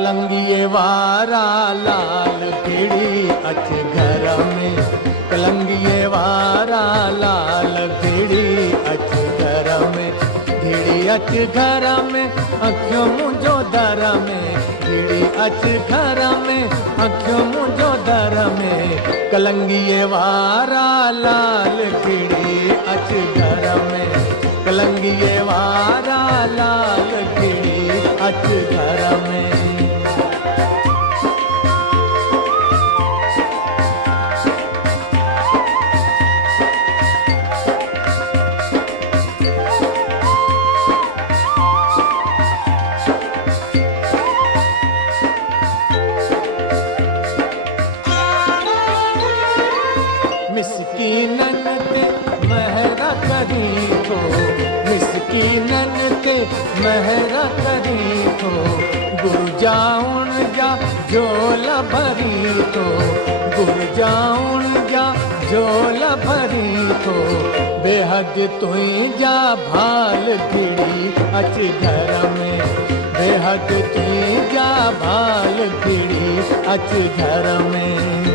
कलंगिए वारा लाल भिड़ी अच घर में, कलंगिए वारा लाल भिड़ी अच घर में, भिड़ी अच घर में अखियों मुझो दर में, भिड़ी अच घर में अखियों मुझो दर में, कलंगिए वारा लाल भिड़ी अच घर में, कलंगिए वारा लाल भिड़ी अच घर में। मिस्कीनन ते महरा करी थो, मिस्कीनन ते महरा करी थो, गुरजाउन जा झोला भरी थो, गुरजाउन जा झोला भरी थो, बेहद तुई जा भाल भिड़ी अच घर में, बेहद तुई जा भाल भिड़ी अच घर में।